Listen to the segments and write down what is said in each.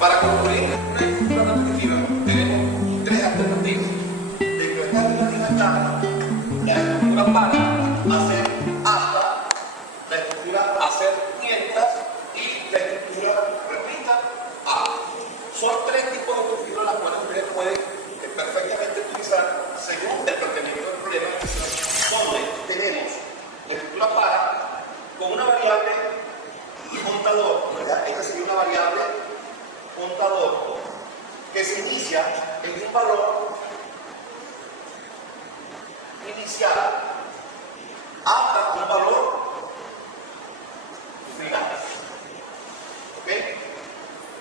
Para construir una estructura repetitiva tenemos tres alternativas. Dentro de esta alternativa está la estructura para hacer hasta, la estructura hacer mientras y la estructura repita a. Son tres tipos de estructuras las cuales ustedes pueden perfectamente utilizar según el planteamiento del problema, donde tenemos la estructura para con una variable contador, ¿verdad? Esta sería una variable contador que se inicia en un valor inicial hasta un valor final. ¿Ok?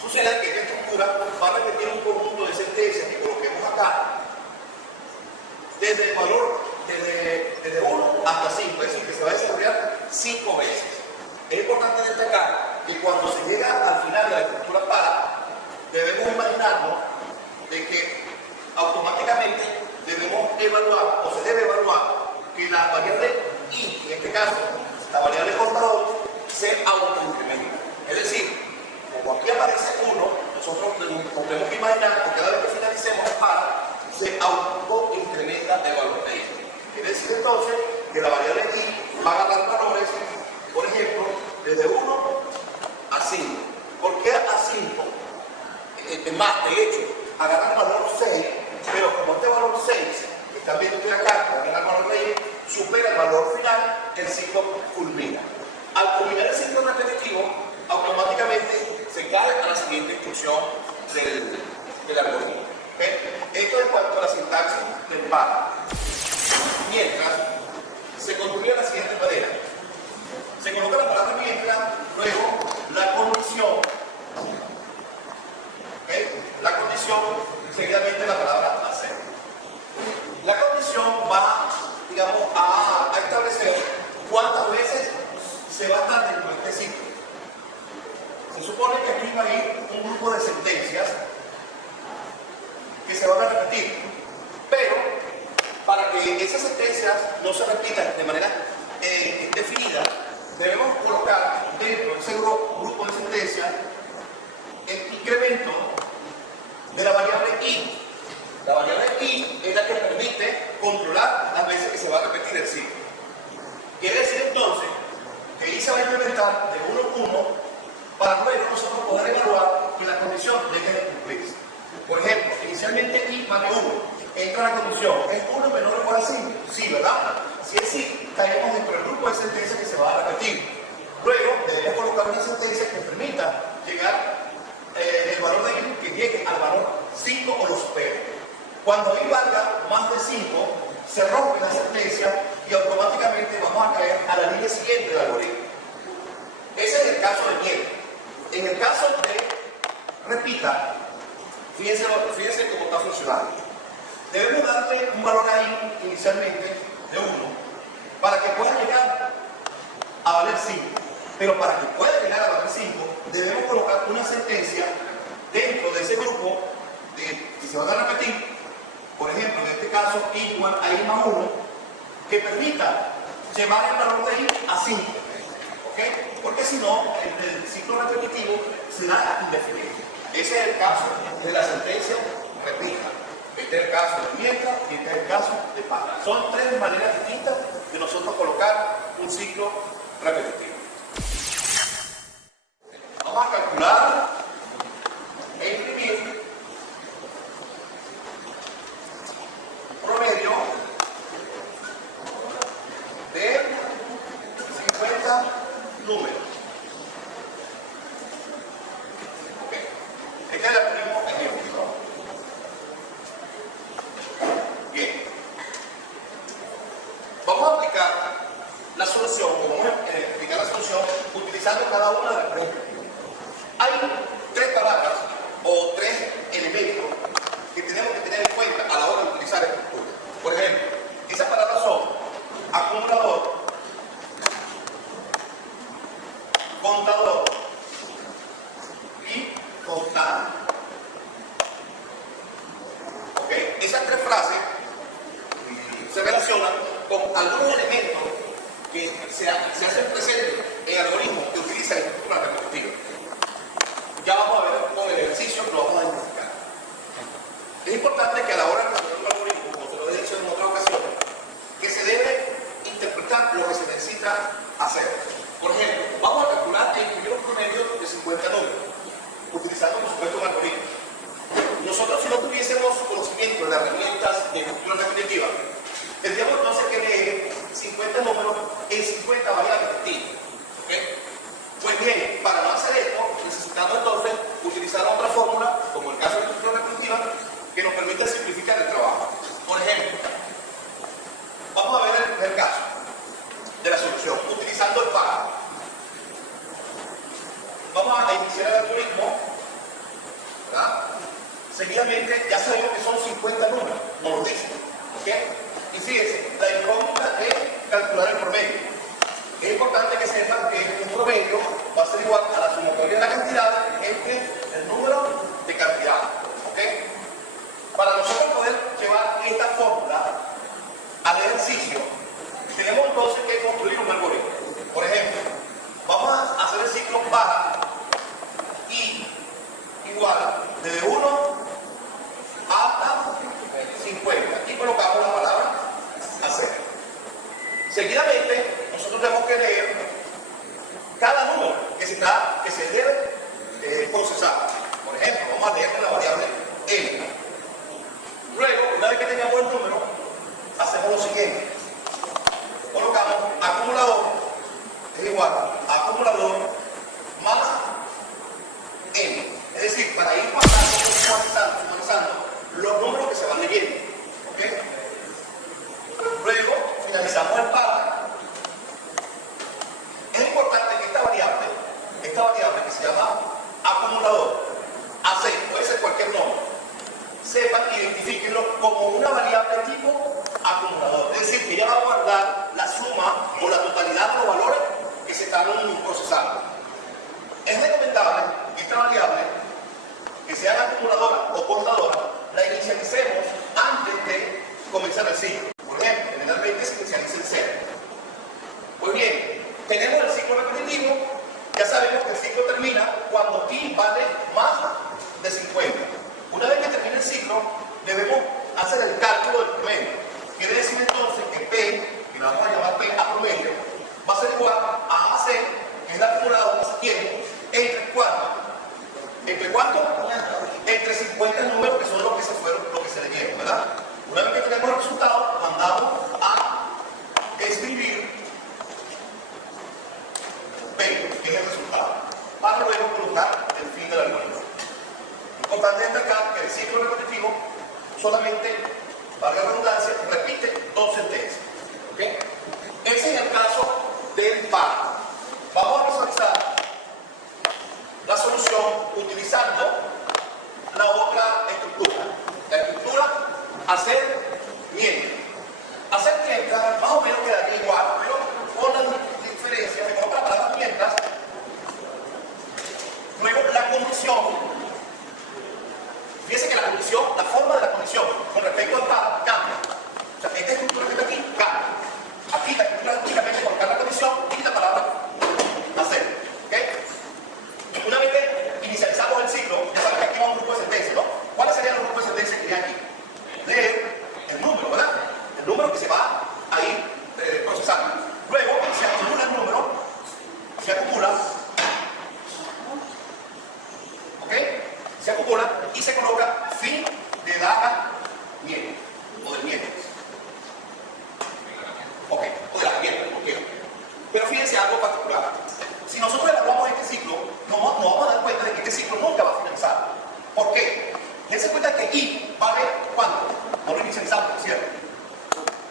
Sucede que esta estructura va a repetir un conjunto de sentencias que coloquemos acá desde el valor desde 1 hasta 5, es decir, que se va a desarrollar 5 veces. Es importante destacar que cuando se llega al final de la estructura para, debemos imaginarnos de que automáticamente debemos evaluar, o se debe evaluar, que la variable i, en este caso, la variable contador, se autoincrementa. Es decir, como aquí aparece 1, nosotros tenemos que imaginar que cada vez que finalicemos el para, se autoincrementa el valor de i. Quiere decir entonces que la variable i va a ganar valores, por ejemplo, desde 1 a 5. ¿Por qué a 5? Es más, de hecho, agarrar el valor 6, pero como este valor 6, que están viendo ustedes acá, que agarrar el valor de i, supera el valor final, el ciclo culmina. Al culminar el ciclo repetitivo, automáticamente se cae a la siguiente instrucción del algoritmo. ¿Okay? Esto es en cuanto a la sintaxis del para. Mientras, se construye de la siguiente manera. Se coloca la palabra mientras, luego la condición. ¿Okay? La condición, seguidamente la palabra hacer. La condición va, digamos, a establecer cuántas veces se va a estar dentro de este ciclo. Se supone que aquí va a ir un grupo de sentencias que se van a repetir, pero para que esas sentencias no se repitan de manera indefinida, debemos colocar dentro de ese grupo de sentencias el incremento de la variable i. La variable i es la que permite controlar las veces que se va a repetir el ciclo. Quiere decir entonces que i se va a implementar de 1 en 1 para luego nosotros poder evaluar que la condición deje de cumplirse. Por ejemplo, inicialmente i vale 1. Entra la condición, ¿es 1 menor o igual a 5? Sí, ¿verdad? Si es sí, caemos dentro del grupo de sentencias que se va a repetir. Luego, debemos colocar una sentencia que permita llegar el valor de i, que llegue al valor 5 o lo supere. Cuando i valga más de 5, se rompe la sentencia y automáticamente vamos a caer a la línea siguiente del algoritmo. Ese es el caso de mientras. En el caso de repita, fíjense cómo está funcionando. Debemos darle un valor a i inicialmente de 1 para que pueda llegar a valer 5. Pero para que pueda llegar a valer 5, debemos colocar una sentencia dentro de ese grupo que se van a repetir. Por ejemplo, en este caso, i igual a i más 1, que permita llevar el valor de i a 5. ¿Okay? Porque si no, el ciclo repetitivo será indefinido. Ese es el caso de la sentencia repita. Este es el caso de mientras y este es el caso de para. Son tres maneras distintas de nosotros colocar un ciclo repetitivo. Vamos a calcular e imprimir promedio de 50 números. Okay. Este es el mismo ejemplo. Bien. Vamos a aplicar la solución, vamos a explicar la solución utilizando cada una de las preguntas. Hay tres palabras o tres elementos que tenemos que tener en cuenta a la hora de utilizar estructura. Por ejemplo, esas palabras son acumulador, contador y constante. ¿Okay? Esas tres frases se relacionan con algunos elementos que se hacen presentes en algoritmos que utilizan estructuras repetitivas. Ya vamos a ver con el ejercicio. Por ejemplo, vamos a calcular el primer promedio de 50 números, utilizando por supuesto un algoritmo. Nosotros, si no tuviésemos conocimiento de las herramientas de estructura repetitiva, tendríamos entonces que leer 50 números en 50 variables distintas. ¿Okay? Pues bien, para no hacer esto, necesitamos entonces utilizar otra fórmula, como el caso de la estructura repetitiva, que nos permite simplificar el trabajo. Por ejemplo, vamos a ver el primer caso de la solución, utilizando el par. Vamos a iniciar el algoritmo, ¿verdad? Seguidamente, ya sabemos que son 50 números, nos lo dicen. ¿Okay? Y fíjense, la incógnita es calcular el promedio. Es importante que sepan que un promedio va a ser igual a la sumatoria de la cantidad entre el número de cantidades. ¿Okay? Para nosotros poder llevar esta fórmula al ejercicio, tenemos entonces que construir un algoritmo. Por ejemplo, vamos a hacer el ciclo baja y igual desde 1 hasta 50. Aquí colocamos la palabra hacer. Seguidamente, nosotros tenemos que leer cada número que se debe procesar. Por ejemplo, vamos a leer la variable n. Luego, una vez que tengamos el número, hacemos lo siguiente. Colocamos acumulador es igual a acumulador más n. Es decir, para ir pasando los números que se van leyendo. ¿Okay? Luego, finalizamos el par. Es importante que esta variable que se llama acumulador, AC, puede ser cualquier nombre, sepan, identifíquenlo como una variable tipo acumulador. Es decir, que ya va a guardar la suma o la totalidad de los valores que se están procesando. Es recomendable que esta variable, que sea acumuladora o contadora, la inicialicemos antes de comenzar el ciclo. Por ejemplo, generalmente se inicializa en 0. Pues bien, tenemos el ciclo repetitivo. Ya sabemos que el ciclo termina cuando t vale más de 50. Una vez que termine el ciclo, debemos hacer el cálculo del promedio. Quiere decir entonces que P, que lo vamos a llamar P a promedio, va a ser igual a AC, que es el acumulador que se tiene, entre ¿cuánto? ¿Entre cuánto? Entre 50 números, que son los que se fueron, los que se leyeron, ¿verdad? Una vez que tenemos el resultado, mandamos a escribir P, que es el resultado, para luego colocar el fin del algoritmo. Importante destacar que el ciclo repetitivo solamente, valga la redundancia, repite 2 sentencias. ¿Okay? Ese es el caso del par. Vamos a visualizar la solución utilizando la otra estructura. La estructura hacer mientras. Hacer mientras más o menos quedaría igual, pero con la diferencia de otra palabra mientras. Luego la condición. Fíjense que la condición, la forma de la condición con respecto al par cambia. O sea, esta estructura que está aquí cambia. Aquí la estructura únicamente colocar la condición y la palabra hacer. ¿Okay? Una vez que inicializamos el ciclo, ya saben que aquí va un grupo de sentencias, ¿no? ¿Cuáles serían los grupos de sentencias que hay aquí? Leer el número, ¿verdad? El número que se va a ir procesando. Luego se acumula el número, se acumula. ¿Ok? Se acumula y se coloca fin de la miel o del miel. Ok, o de la miel, ok. Pero fíjense algo particular. Si nosotros evaluamos este ciclo, nos vamos a dar cuenta de que este ciclo nunca va a finalizar. ¿Por qué? Dense cuenta que I vale ¿cuánto? No lo inicializamos, ¿cierto?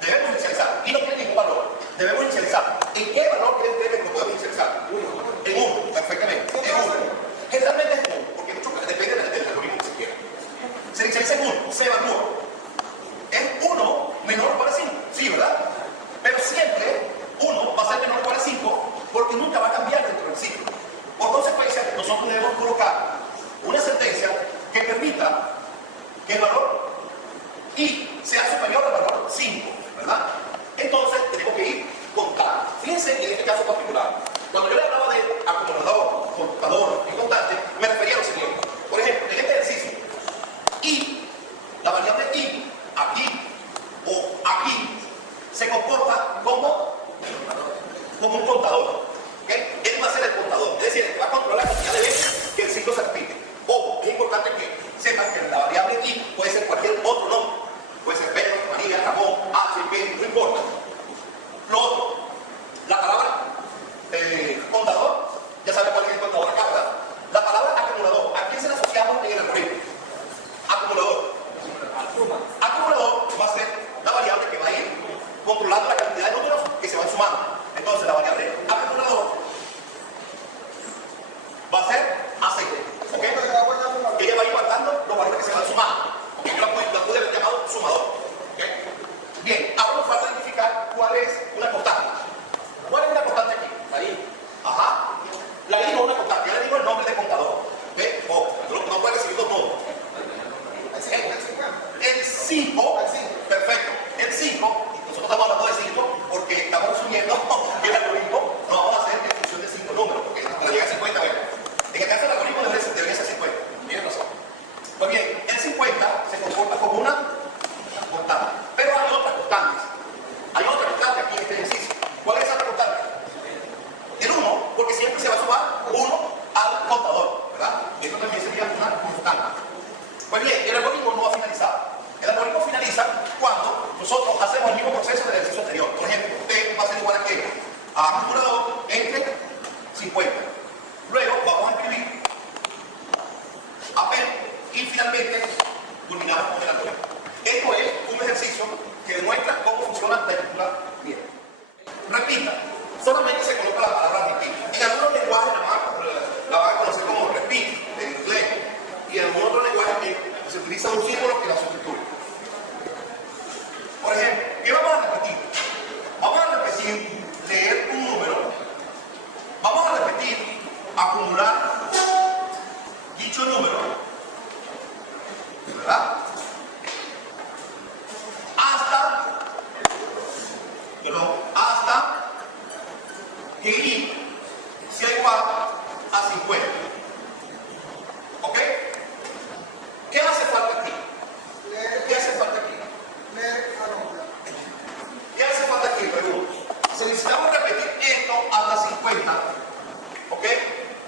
Debemos inicializar. I no tiene ningún valor. Debemos inicializar. ¿En qué valor creen ustedes que lo podemos inicializar? En 1, perfectamente. En 1. Generalmente es 1, porque depende del algoritmo que se quiera. Se inicializa en 1, se evalúa. ¿Es 1 menor o igual a 5? Sí, ¿verdad? Pero siempre 1 va a ser menor o igual a 5 porque nunca va a cambiar dentro del ciclo. Por consecuencia, nosotros debemos colocar una sentencia que permita que el valor I sea superior al valor 5, ¿verdad? Entonces tenemos que ir contando. Fíjense en este caso particular. Cuando yo le hablaba de acumulador, contador y constante, me refería a lo siguiente. Por ejemplo, en este ejercicio, I, la variable I, aquí o aquí, se comporta como un contador. ¿Okay? Pues bien, el algoritmo no va a finalizar. El algoritmo finaliza cuando nosotros hacemos el mismo proceso del ejercicio anterior. Por ejemplo, P va a ser igual a qué? A acumulador entre 50. Luego vamos a escribir a P y finalmente culminamos con el algoritmo. Esto es un ejercicio que demuestra cómo funciona la escritura bien. Repita, solamente se coloca la palabra repeat. En algunos lenguajes la van a conocer como repeat en inglés y en algún otro lenguaje se utiliza un símbolo que la sustituye. Por ejemplo, ¿qué vamos a repetir? Vamos a repetir leer un número. Vamos a repetir acumular dicho número, ¿verdad? Hasta que I sea igual a 50. ¿Ok? ¿Qué hace falta aquí? ¿Qué hace falta aquí? ¿Qué hace falta aquí? Pregunto. Si necesitamos repetir esto hasta 50, ¿ok?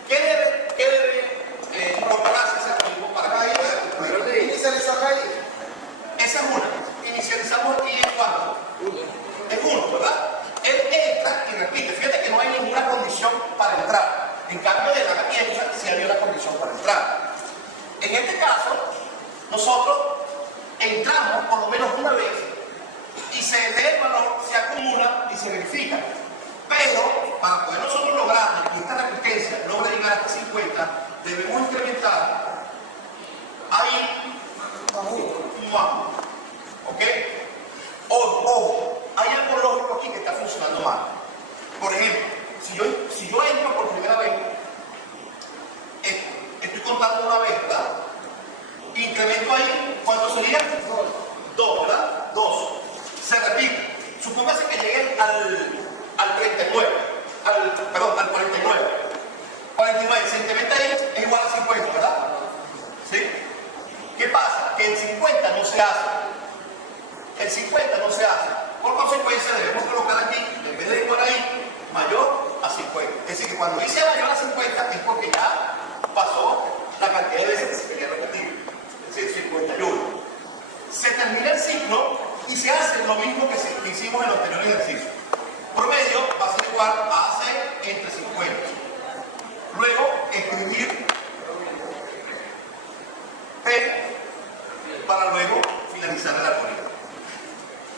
¿Qué debe incorporarse ese algoritmo para que pueda cumplir? Inicializar ahí. Esa es una. Inicializamos aquí en cuánto. Es uno, ¿verdad? Él entra y repite. Fíjate que no hay ninguna condición para entrar. En cambio, de la piensa sí había una condición para entrar. En este caso, nosotros entramos por lo menos una vez y se lee el valor, se acumula y se verifica. Pero, para poder nosotros lograr que esta repitencia logre llegar hasta 50, debemos incrementar ahí un bajo. ¿Ok? Ojo, hay algo lógico aquí que está funcionando mal. Por ejemplo, si yo entro por primera vez, estoy contando una vez, ¿verdad? Incremento ahí, ¿cuánto sería? 2, ¿verdad? 2. Se repite. Supóngase que lleguen al 39, al 49. 49, si incrementa ahí, es igual a 50, ¿verdad? ¿Sí? ¿Qué pasa? Que el 50 no se hace. El 50 no se hace. Por consecuencia, debemos colocar aquí, en vez de igual ahí, mayor a 50. Es decir, que cuando dice mayor a 50 es porque ya pasó la cantidad de veces que se quería repetir. Es decir, 51. Se termina el ciclo y se hace lo mismo que hicimos en los anteriores ejercicios. Promedio va a ser igual a AC entre 50. Luego, escribir P para luego finalizar el algoritmo.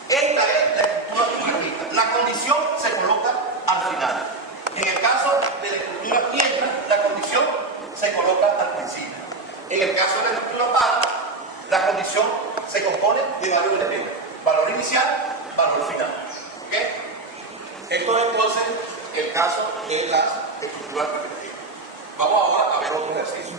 Esta es la estructura lógica. La condición se coloca al final. En el caso de la estructura piedra, la condición se coloca al principio. En el caso de la estructura par, la condición se compone de varios elementos. Valor inicial, valor final. ¿Ok? Esto es entonces el caso de las estructuras repetitivas. Vamos ahora a ver otro ejercicio.